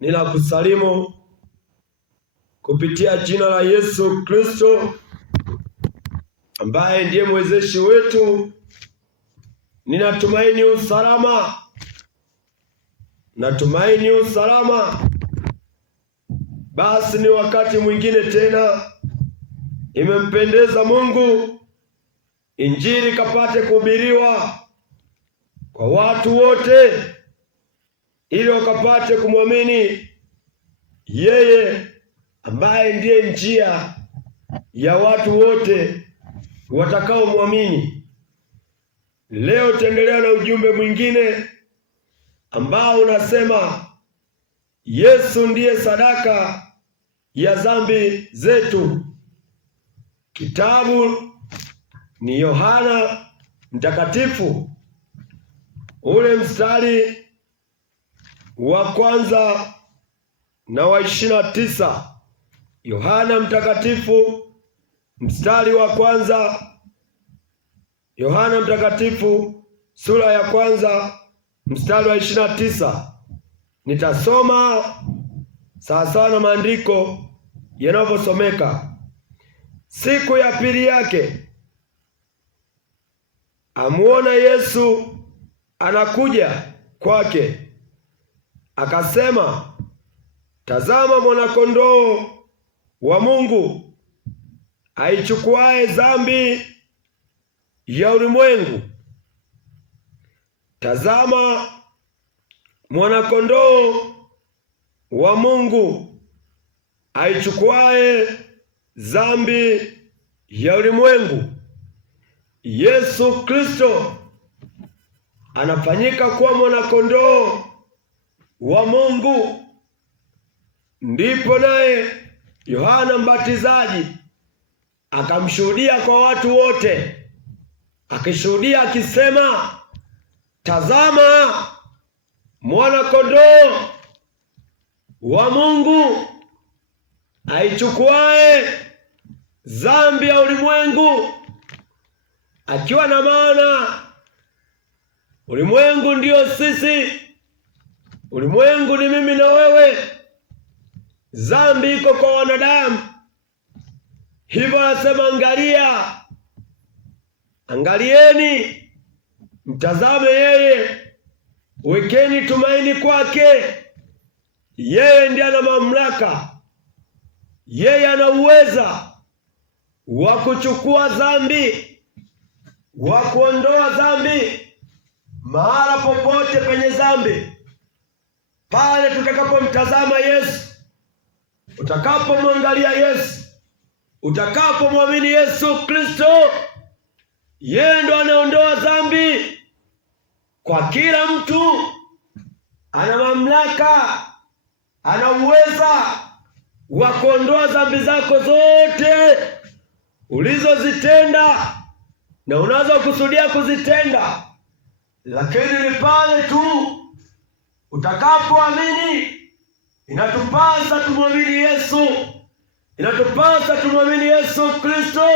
Ninakusalimu kupitia jina la Yesu Kristo ambaye ndiye mwezeshi wetu. Ninatumaini usalama. Natumaini usalama. Basi ni wakati mwingine tena imempendeza Mungu Injili kapate kuhubiriwa kwa watu wote, ili wakapate kumwamini yeye ambaye ndiye njia ya watu wote watakao muamini. Leo tuendelea na ujumbe mwingine ambao unasema Yesu ndiye sadaka ya dhambi zetu. Kitabu ni Yohana Mtakatifu, ule mstari wa kwanza na wa 29. Yohana Mtakatifu mstari wa kwanza. Yohana Mtakatifu sura ya kwanza mstari wa 29. Nitasoma sawasawa na maandiko yanavyosomeka. Siku ya pili yake amuona Yesu anakuja kwake, akasema, tazama mwana-kondoo wa Mungu aichukuaye dhambi ya ulimwengu. Tazama mwana-kondoo wa Mungu aichukuaye dhambi ya ulimwengu. Yesu Kristo anafanyika kuwa mwana-kondoo wa Mungu. Ndipo naye Yohana Mbatizaji akamshuhudia kwa watu wote, akishuhudia akisema, tazama mwana-kondoo wa Mungu aichukuaye dhambi ya ulimwengu, akiwa na maana ulimwengu ndio sisi. Ulimwengu ni mimi na wewe. Dhambi iko kwa wanadamu. Hivyo anasema, angalieni, mtazame yeye, wekeni tumaini kwake. Yeye ndiye ana mamlaka, yeye ana uweza wa kuchukua dhambi, wa kuondoa dhambi mahala popote penye dhambi. Pale tutakapomtazama Yesu, utakapomwangalia Yesu, utakapomwamini Yesu Kristo, yeye ndo anaondoa dhambi kwa kila mtu. Ana mamlaka, ana uweza wa kuondoa dhambi zako zote ulizozitenda na unazokusudia kuzitenda. Lakini ni pale tu utakapoamini. Inatupasa tumwamini Yesu, inatupasa tumwamini Yesu Kristo.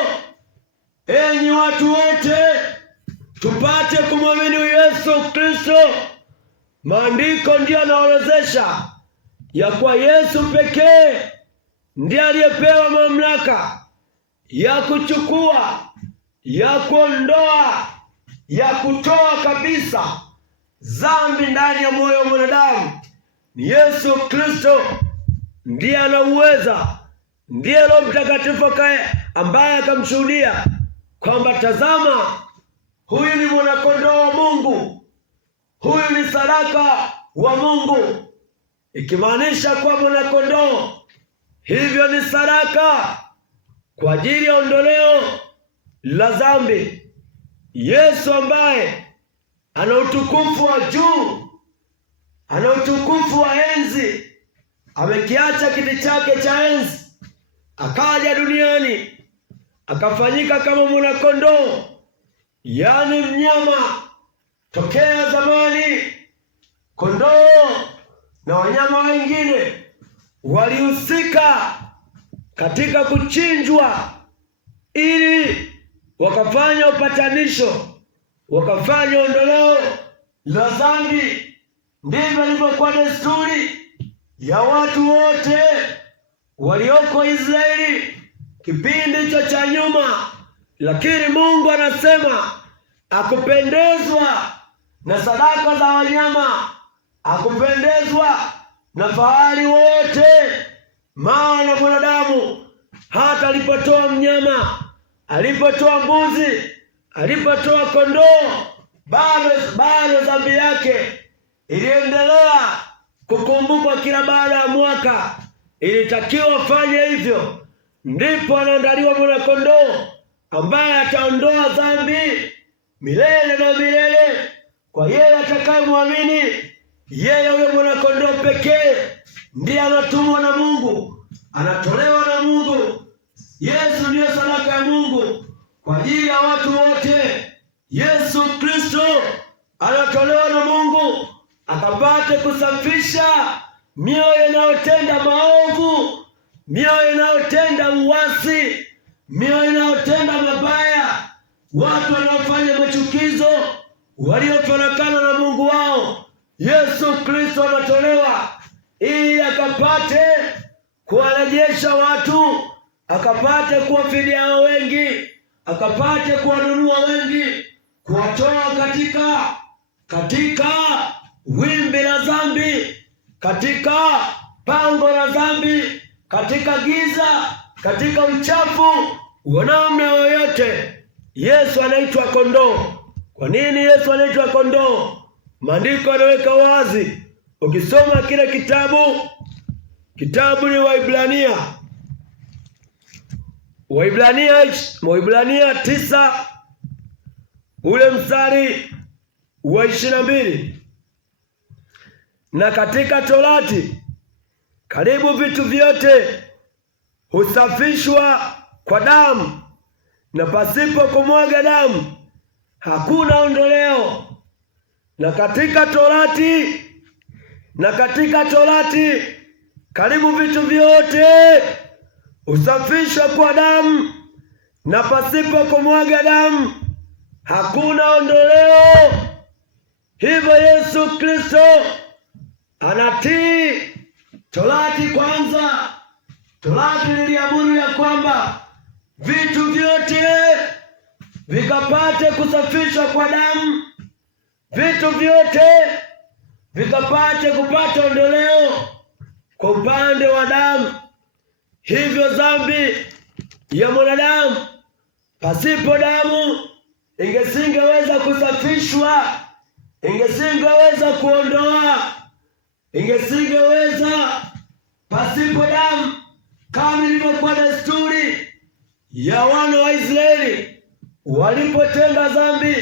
Enyi watu wote, tupate kumwamini Yesu Kristo. Maandiko ndiyo yanaorodhesha ya kuwa Yesu pekee ndiye aliyepewa mamlaka ya kuchukua, ya kuondoa, ya kutoa kabisa dhambi ndani ya moyo wa mwanadamu. Ni Yesu Kristo ndiye ana uweza, ndiye Roho Mtakatifu ambaye akamshuhudia kwamba tazama, huyu ni mwana-kondoo wa Mungu, huyu ni sadaka wa Mungu. Ikimaanisha kuwa mwana-kondoo hivyo ni sadaka kwa ajili ya ondoleo la dhambi. Yesu ambaye ana utukufu wa juu, ana utukufu wa enzi, amekiacha kiti chake cha enzi, akaja duniani, akafanyika kama mwana-kondoo, yaani mnyama. Tokea zamani kondoo na wanyama wengine walihusika katika kuchinjwa ili wakafanya upatanisho, wakafanya ondoleo la dhambi. Ndivyo ilivyokuwa desturi ya watu wote walioko Israeli kipindi hicho cha nyuma. Lakini Mungu anasema akupendezwa na sadaka za wanyama, akupendezwa na fahari wote. Maana mwanadamu hata alipotoa mnyama, alipotoa mbuzi, alipotoa kondoo, bado dhambi yake iliendelea kukumbukwa kila baada ya mwaka. Ilitakiwa fanye hivyo, ndipo anaandaliwa mwana kondoo ambaye ataondoa dhambi milele na milele kwa yeye atakayemwamini. Yeye huyo mwana kondoo pekee ndiye anatumwa na Mungu, anatolewa na Mungu. Yesu ndiyo sadaka ya Mungu kwa ajili ya watu wote. Yesu Kristo anatolewa na Mungu akapate kusafisha mioyo inayotenda maovu, mioyo inayotenda uasi, mioyo inayotenda mabaya, watu wanaofanya machukizo, waliofarakana na Mungu wao. Yesu Kristo anatolewa ili akapate kuwarejesha watu, akapate kuwafidia wengi, akapate kuwanunua wengi, kuwatoa katika wimbi la dhambi, katika pango la dhambi, katika giza, katika uchafu wa namna yoyote. Yesu anaitwa kondoo. Kwa nini Yesu anaitwa kondoo? Maandiko yanaweka wazi. Ukisoma kile kitabu ni Waibrania 9 ule mstari wa 22. Na katika Torati karibu vitu vyote husafishwa kwa damu, na pasipo kumwaga damu hakuna ondoleo. Na katika Torati karibu vitu vyote husafishwa kwa damu, na pasipo kumwaga damu hakuna ondoleo. Hivyo Yesu Kristo anatii Torati kwanza. Torati liliamuru ya kwamba vitu vyote vikapate kusafishwa kwa damu, vitu vyote vikapate kupata ondoleo kwa upande wa damu. Hivyo dhambi ya mwanadamu pasipo damu ingesingeweza kusafishwa, ingesingeweza kuondoa, ingesingeweza pasipo damu, kama ilivyokuwa desturi ya wana wa Israeli walipotenda dhambi.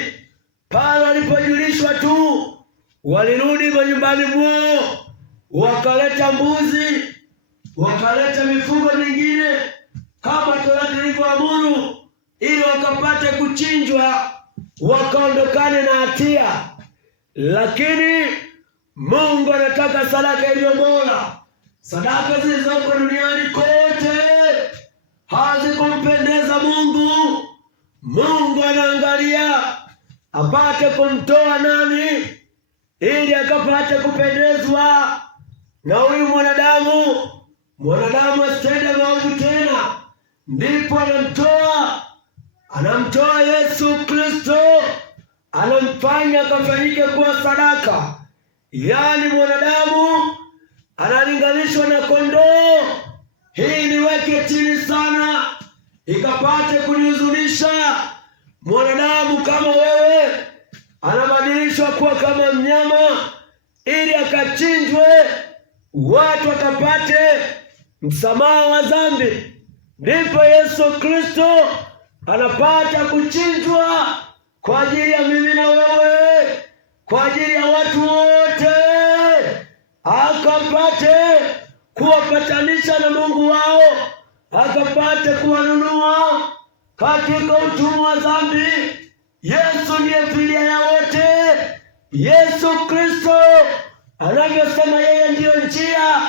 Pale walipojulishwa tu, walirudi manyumbani mwao, wakaleta mbuzi, wakaleta mifugo mingine kama Torati ilivyoamuru, ili wakapate kuchinjwa, wakaondokane na hatia. Lakini Mungu anataka sadaka iliyo bora. Sadaka zilizoko duniani kote hazikumpendeza Mungu. Mungu anaangalia apate kumtoa nani, ili akapate kupendezwa na huyu mwanadamu asitende maovu tena. Ndipo anamtoa Yesu Kristo, anamfanya akafanyike kuwa sadaka. Yaani mwanadamu analinganishwa na kondoo. Hii niweke chini sana ikapate kunihuzunisha. Mwanadamu kama wewe anabadilishwa kuwa kama mnyama ili akachinjwe, watu wakapate msamaha wa dhambi. Ndipo Yesu Kristo anapata kuchinjwa kwa ajili ya mimi na wewe, kwa ajili ya watu wote, akapate kuwapatanisha na Mungu wao, akapate kuwanunua katika utumwa wa dhambi. Yesu ndiye fidia ya wote. Yesu Kristo anavyosema yeye ndiyo njia,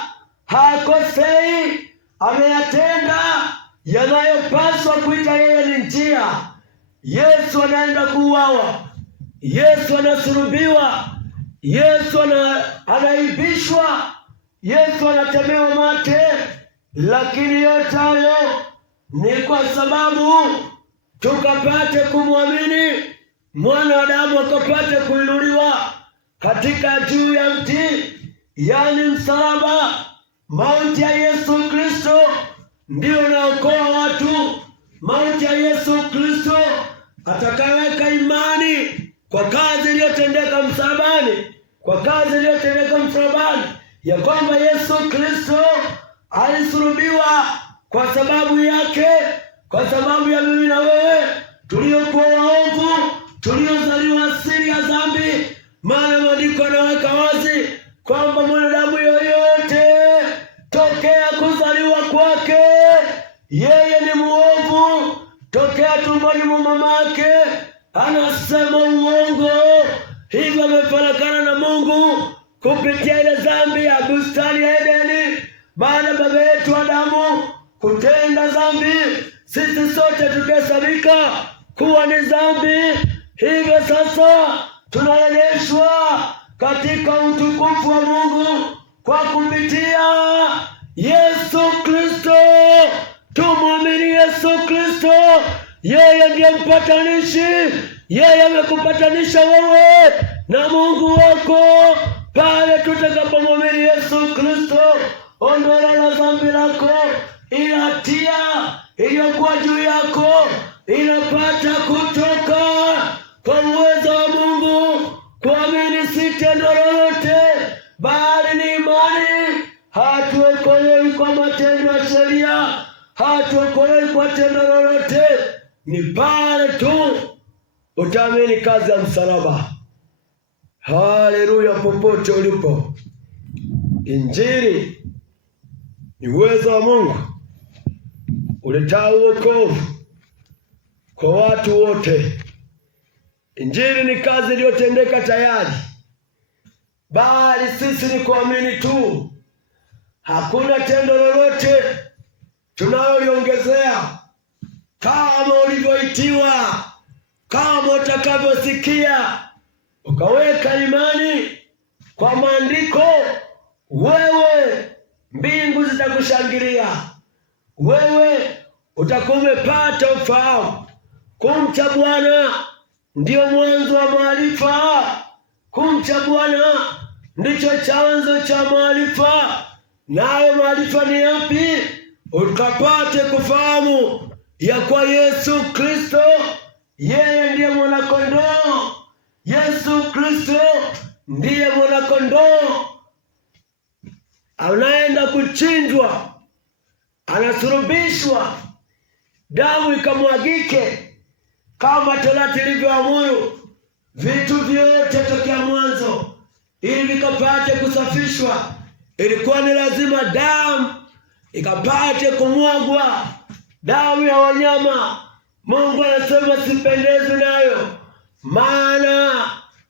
hakosei, ameyatenda yanayopaswa kuita yeye ni njia. Yesu anaenda kuuawa, Yesu anasulubiwa, Yesu anaibishwa, Yesu anatemewa mate, lakini yote hayo ni kwa sababu tukapate kumwamini mwana wa Adamu, akapate kuinuliwa katika juu ya mti, yani msalaba. Mauti ya Yesu Kristo ndio inaokoa watu. Mauti ya Yesu Kristo atakaweka imani kwa kazi iliyotendeka msalabani, kwa kazi iliyotendeka msalabani, ya kwamba Yesu Kristo alisulubiwa kwa sababu yake, kwa sababu ya mimi na wewe tuliokuwa waovu, tuliozaliwa asili ya dhambi. Maana maandiko yanaweka wazi kwamba mwanadamu yoyote tokea kuzaliwa kwake yeye ni muovu, tokea tumboni mwa mamake anasema uongo, hivyo amefarakana na Mungu kupitia ile dhambi ya bustani ya Edeni. Baada baba yetu Adamu kutenda dhambi, sisi sote tukahesabika kuwa ni dhambi. Hivyo sasa tunarejeshwa katika utukufu wa Mungu kwa kupitia Yesu Kristo. Tumwamini Yesu Kristo, yeye ndiye mpatanishi. Yeye amekupatanisha wewe na Mungu wako pale tutakapomwamini Yesu Kristo. Ondoleo la dhambi lako, ila hatia iliyokuwa juu yako inapata kutoka kwa uwezo wa Mungu. Kuamini si tendo lolote, bali ni imani. Hatuokolewi kwa matendo ya sheria, hatuokolewi kwa tendo lolote, ni pale tu utaamini kazi ya msalaba. Haleluya! Popote ulipo, Injili ni uwezo wa Mungu uletao wokovu kwa watu wote. Injili ni kazi iliyotendeka tayari, bali sisi ni kuamini tu. Hakuna tendo lolote tunaloliongezea. Kama ulivyoitiwa, kama utakavyosikia ukaweka imani kwa maandiko, wewe mbingu zitakushangilia. Wewe utakuwa umepata ufahamu. Kumcha Bwana ndio mwanzo wa maarifa. Kumcha Bwana ndicho chanzo cha maarifa. Nayo maarifa ni yapi? Ukapate kufahamu ya kwa Yesu Kristo yeye ndiye mwanakondoo. Yesu Kristo ndiye mwanakondoo anaenda kuchinjwa, anasulubishwa, damu ikamwagike kama Torati ilivyoamuru, vitu vyote tokea mwanzo ili vikapate kusafishwa. Ilikuwa ni lazima damu ikapate kumwagwa, damu ya wanyama. Mungu anasema sipendezwi nayo, maana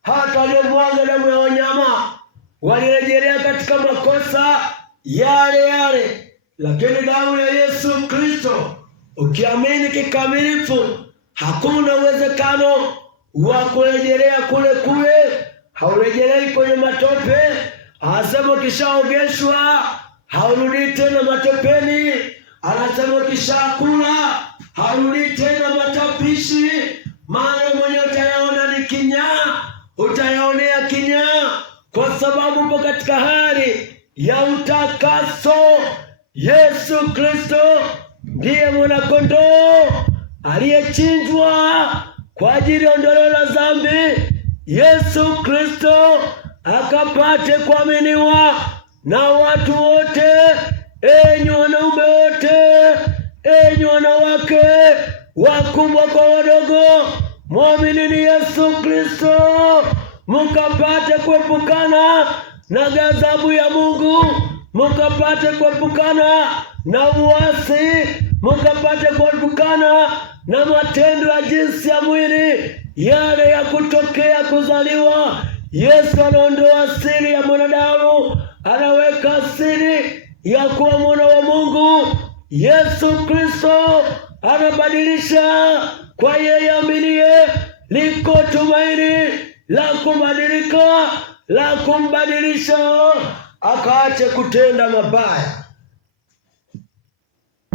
hata waliomwaga damu ya wanyama walirejelea katika makosa yale yale. Lakini damu ya Yesu Kristo ukiamini kikamilifu, hakuna uwezekano wa kurejelea kule kule. Haurejelei kwenye matope. Anasema ukishaogeshwa haurudi tena matopeni. Anasema ukishakula haurudi tena matapishi. Maana mwenye utayaona ni kinyaa, utayaonea kinyaa, kwa sababu upo katika hali ya utakaso. Yesu Kristo ndiye mwanakondoo aliyechinjwa kwa ajili ya ondoleo la dhambi. Yesu Kristo akapate kuaminiwa na watu wote. Enyi wanaume wote, enyi wanawake, wakubwa kwa wadogo, mwaminini Yesu Kristo, mukapate kuepukana na ghadhabu ya Mungu, mukapate kuepukana na uasi, mukapate kuepukana na matendo ya jinsi ya mwili yale ya kutokea kuzaliwa. Yesu anaondoa asili ya mwanadamu, anaweka asili ya kuwa mwana wa Mungu. Yesu Kristo anabadilisha. Kwa yeye aminiye liko tumaini la kubadilika, la kumbadilisha. akaache kutenda mabaya.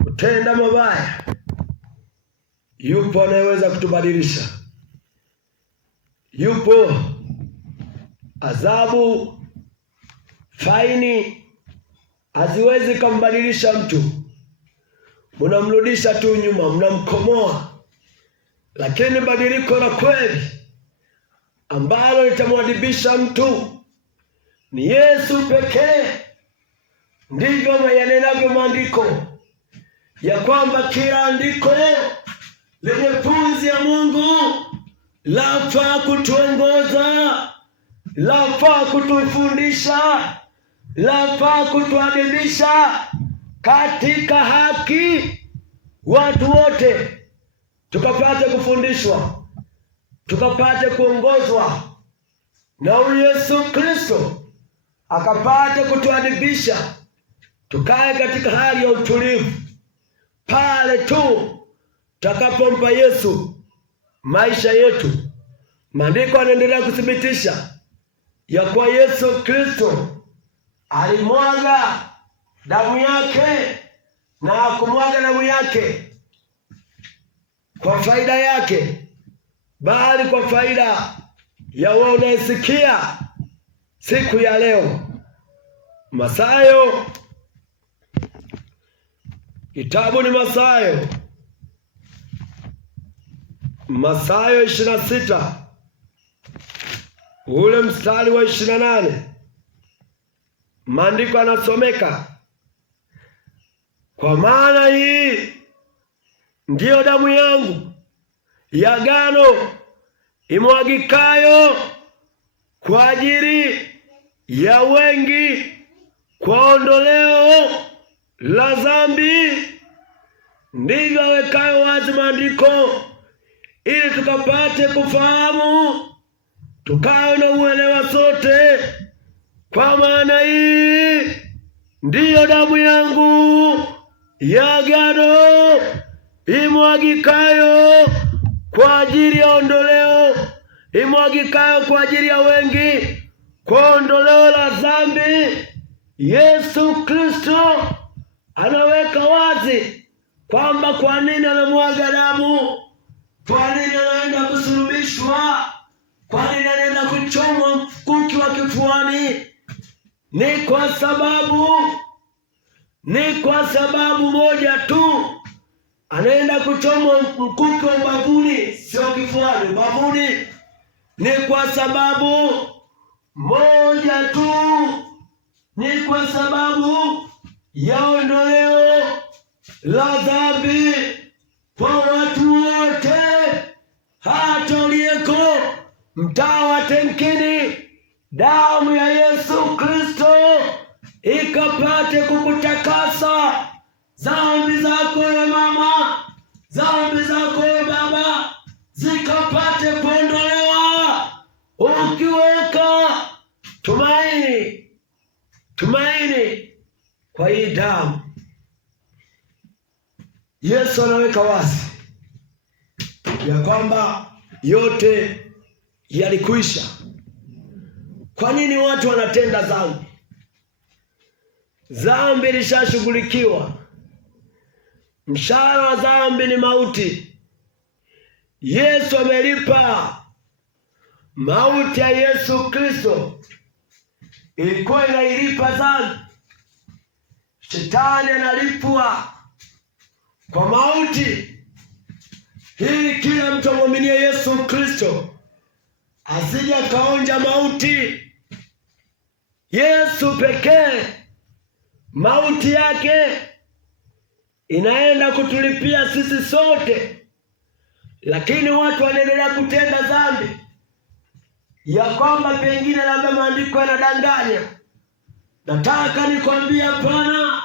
Kutenda mabaya. Yupo anayeweza kutubadilisha. Yupo. Adhabu, faini haziwezi kumbadilisha mtu. Mnamrudisha tu nyuma, mnamkomoa. Lakini badiliko la kweli ambalo litamwadibisha mtu ni Yesu pekee. Ndivyo yanenavyo maandiko ya kwamba kila andiko lenye pumzi ya Mungu lafaa kutuongoza, lafaa kutufundisha, lafaa kutuadibisha katika haki, watu wote tukapate kufundishwa, tukapate kuongozwa na huyu Yesu Kristo, akapate kutuadibisha, tukae katika hali ya utulivu. Pale tu tutakapompa Yesu maisha yetu. Maandiko yanaendelea kuthibitisha ya kuwa Yesu Kristo alimwaga damu yake, na kumwaga damu yake kwa faida yake, bali kwa faida ya wewe unayesikia siku ya leo. Mathayo, kitabu ni Mathayo 26 ule mstari wa 28. Maandiko yanasomeka, kwa maana hii ndiyo damu yangu ya agano imwagikayo kwa ajili ya wengi kwa ondoleo la dhambi. Ndivyo awekayo wazi maandiko ili tukapate kufahamu, tukawe na uelewa sote. Kwa maana hii ndiyo damu yangu ya agano imwagikayo kwa ajili ya ondoleo, imwagikayo kwa ajili ya wengi kwa ondoleo la dhambi. Yesu Kristo anaweka wazi kwamba kwa nini anamwaga damu, kwa nini anaenda kusulubishwa, kwa nini anaenda kuchomwa mkuki wa kifuani. Ni kwa sababu moja tu. Anaenda kuchomwa mkuki wa ubavuni, sio kifuani, ubavuni. Ni kwa sababu moja tu, ni kwa sababu ya ondoleo la dhambi kwa watu wote, hata uliyeko mtaa wa Tenkini. Damu ya Yesu Kristo ikapate kukutakasa dhambi zako wewe mama, dhambi zako wewe baba, zikapate kuondolewa ukiweka tumaini kwa hii damu. Yesu anaweka wazi ya kwamba yote yalikwisha. Kwa nini watu wanatenda dhambi? Dhambi lishashughulikiwa. Mshahara wa dhambi ni mauti. Yesu amelipa. Mauti ya Yesu Kristo ilikuwa inailipa dhambi. Shetani analipwa kwa mauti, ili kila mtu amwaminie Yesu Kristo asije kaonja mauti. Yesu pekee, mauti yake inaenda kutulipia sisi sote. Lakini watu wanaendelea kutenda dhambi, ya kwamba pengine labda maandiko yanadanganya. Nataka nikwambie hapana,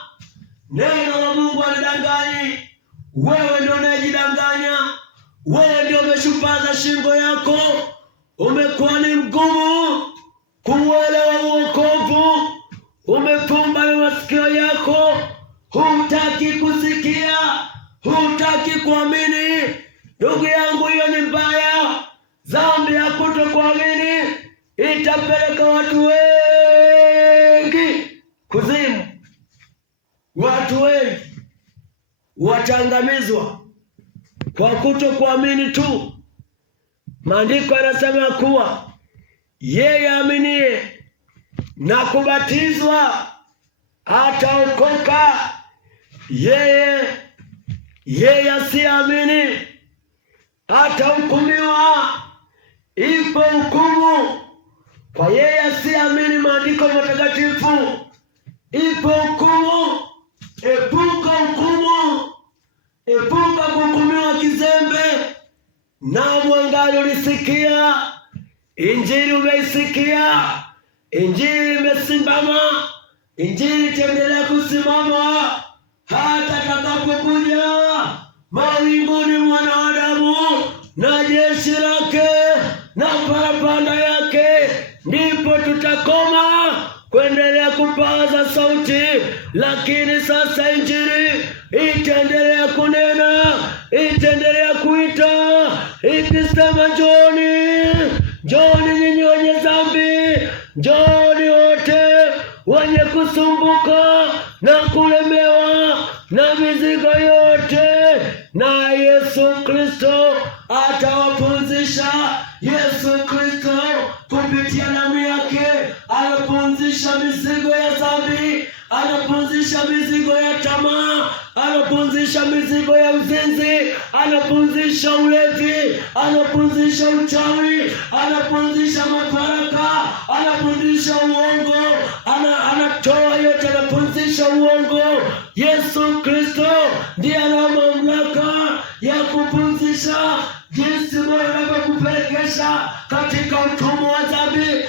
neno la Mungu halidanganyi. Wewe ndio unayejidanganya. Wewe ndio umeshupaza shingo yako, umekuwa ni mgumu kuuelewa uokovu, umefumba masikio yako, hutaki kusikia, hutaki kuamini. Ndugu yangu, hiyo ni mbaya. Dhambi ya kutokuamini itapeleka watu wengi kuzimu. Watu wengi wataangamizwa kwa kutokuamini tu. Maandiko yanasema kuwa yeye aminiye na kubatizwa ataokoka, yeye asiamini atahukumiwa. Ipo hukumu kwa yeye asiamini maandiko matakatifu, ipo hukumu. Epuka hukumu, epuka kuhukumiwa kizembe. Na mwangali ulisikia injili, umeisikia injili, imesimama. Injili itaendelea kusimama hata atakapokuja mawinguni mwana wa Adamu na jeshi lake na parapanda yake, ndipo tutakoma kuendelea kupaza sauti. Lakini sasa injili itaendelea kunena, itaendelea kuita ikisema, njoni nyinyi wenye dhambi, njoni wote wenye kusumbuka na kulemewa na mizigo yote, na Yesu Kristo atawapumzisha. Yesu Kristo kupitia damu yake anapumzisha mizigo ya dhambi, anapumzisha mizigo ya tamaa, anapumzisha mizigo ya uzinzi, anapumzisha ulevi, anapumzisha uchawi, anapumzisha mafaraka, anapumzisha uongo, anatoa yote, anapumzisha uongo. Yesu Kristo ndiye ana mamlaka ya kupumzisha. Jinsi moyo unavyokupelekesha katika utumwa wa dhambi,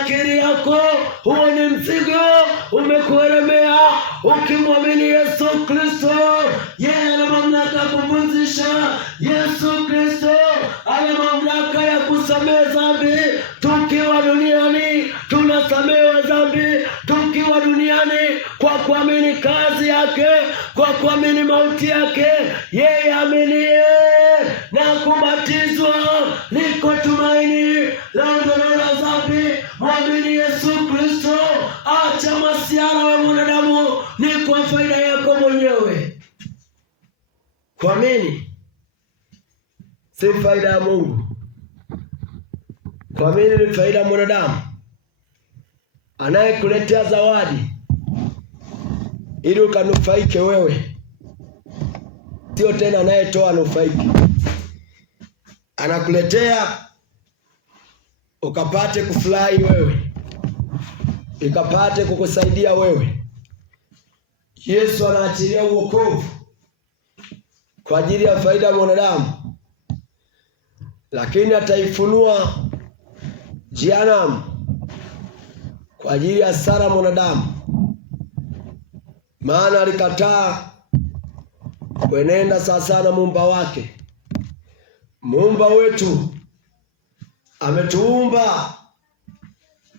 akili yako, huo ni mzigo umekuelemea. Ukimwamini Yesu Kristo, yeye ana mamlaka ya kupumzisha. Yesu Kristo ana mamlaka ya kusamehe dhambi. Tukiwa duniani tunasamehewa dhambi, tukiwa duniani, kwa kuamini kazi yake, kwa kuamini mauti yake. Yeye aminiye na kubatizwa, liko tumaini la ondoleo la dhambi. Mwamini Yesu Kristo, acha masiara wa mwanadamu, ni kwa faida yako mwenyewe. Kuamini si faida ya Mungu. Kuamini ni faida ya mwanadamu anayekuletea zawadi ili ukanufaike wewe, sio tena anayetoa nufaike. Anakuletea ukapate kufurahi wewe, ikapate kukusaidia wewe. Yesu anaachilia uokovu kwa ajili ya faida ya mwanadamu, lakini ataifunua jehanamu kwa ajili ya hasara mwanadamu. Maana alikataa kuenenda sawasawa na muumba wake. Muumba wetu ametuumba,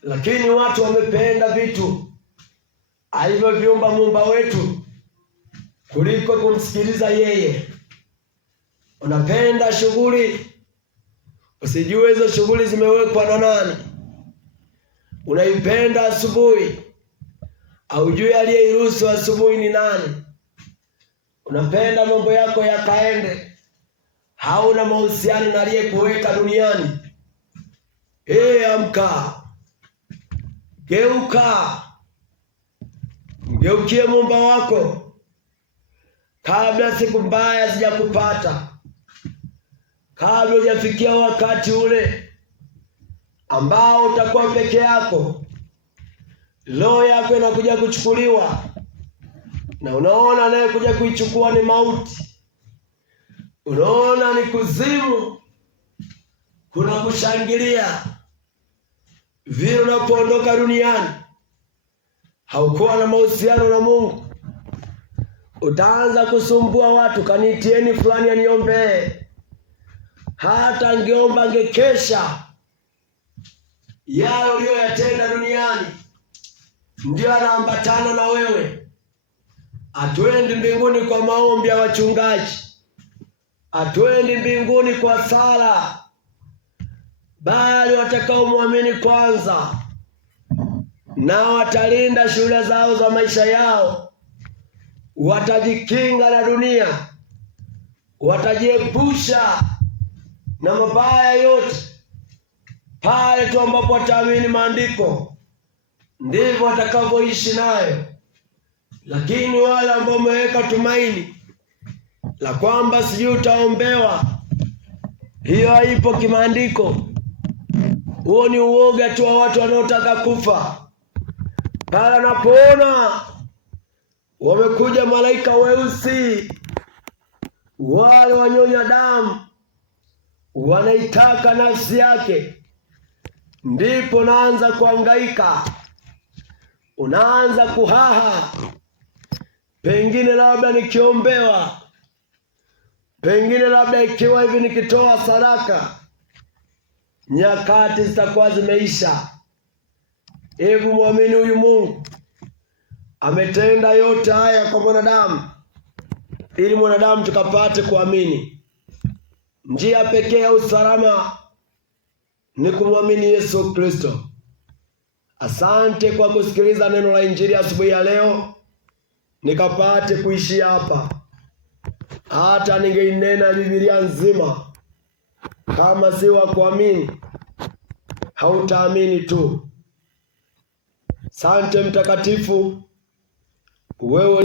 lakini watu wamependa vitu alivyoviumba muumba wetu kuliko kumsikiliza yeye. Unapenda shughuli, usijue hizo shughuli zimewekwa na nani. Unaipenda asubuhi, haujui aliyeiruhusu asubuhi ni nani. Unapenda mambo yako yakaende, hauna mahusiano na aliyekuweka duniani. Amka, geuka, mgeukie muumba wako kabla siku mbaya zijakupata, kabla hujafikia wakati ule ambao utakuwa peke yako. Roho yako inakuja kuchukuliwa, na unaona anayekuja kuichukua ni mauti. Unaona ni kuzimu kuna kushangilia. Vile unapoondoka duniani haukuwa na mahusiano na Mungu, utaanza kusumbua watu, kanitieni fulani aniombee. Hata angeomba angekesha. Yale uliyoyatenda duniani ndio anaambatana na wewe. Hatuendi mbinguni kwa maombi ya wachungaji, hatuendi mbinguni kwa sala, bali watakaomwamini kwanza nao watalinda shughuli zao za maisha yao, watajikinga na dunia, watajiepusha na mabaya yote. Pale tu ambapo wataamini maandiko, ndivyo watakavyoishi nayo. Lakini wale ambao wameweka tumaini la kwamba sijui utaombewa, hiyo haipo kimaandiko. Huo ni uoga tu wa watu wanaotaka kufa. Pale anapoona wamekuja malaika weusi, wale wanyonya damu, wanaitaka nafsi yake, ndipo naanza kuhangaika, unaanza kuhaha. Pengine labda nikiombewa, pengine labda ikiwa hivi nikitoa sadaka, nyakati zitakuwa zimeisha. Hebu muamini huyu Mungu ametenda yote haya kwa mwanadamu, ili mwanadamu tukapate kuamini. Njia pekee ya usalama ni kumwamini Yesu Kristo. Asante kwa kusikiliza neno la Injili asubuhi ya leo. Nikapate kuishia hapa. Hata ningeinena Biblia nzima, kama si wa kuamini, hautaamini tu. Asante Mtakatifu, wewe